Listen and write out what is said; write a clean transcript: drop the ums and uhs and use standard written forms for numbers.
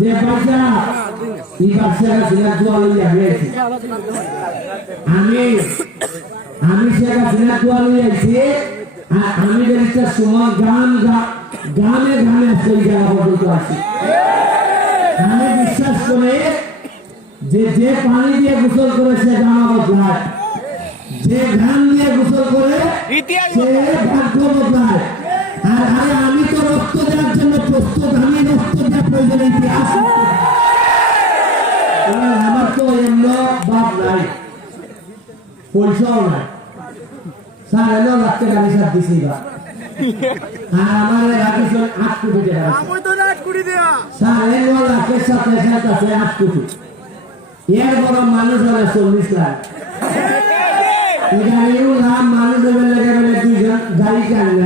যে বাচ্চা এই বাচ্চারা সিনার দোয়া লইয়া গেছে আমি সেটা সিনার দোয়া লইয়া গেছি আর আমি একটা সময় গানে আসতে জায়গা পর্যন্ত আসি আমি বিশ্বাস করে যে পানি দিয়ে গোসল করে সে জামা বদলায় যে ঘাম দিয়ে গোসল করে সে ভাগ্য বদলায় আর আমি তো রক্ত দেওয়ার জন্য প্রস্তুত আমি রক্ত দেওয়ার প্রয়োজন ইতিহাস আমার তো এমন বাপ নাই পয়সাও নাই স্যার এলো রাখতে গাড়ি সার দিছি বা আর আমার রাখিস 8 কোটি টাকা আমি তো 8 কোটি দেয়া স্যার এলো রাখের সাথে সাথে আছে 8 কোটি এর বড় মানুষ হলে 40 লাখ এটা নিউ নাম মানুষ হলে লাগে বলে দুইজন গাড়ি কাটলে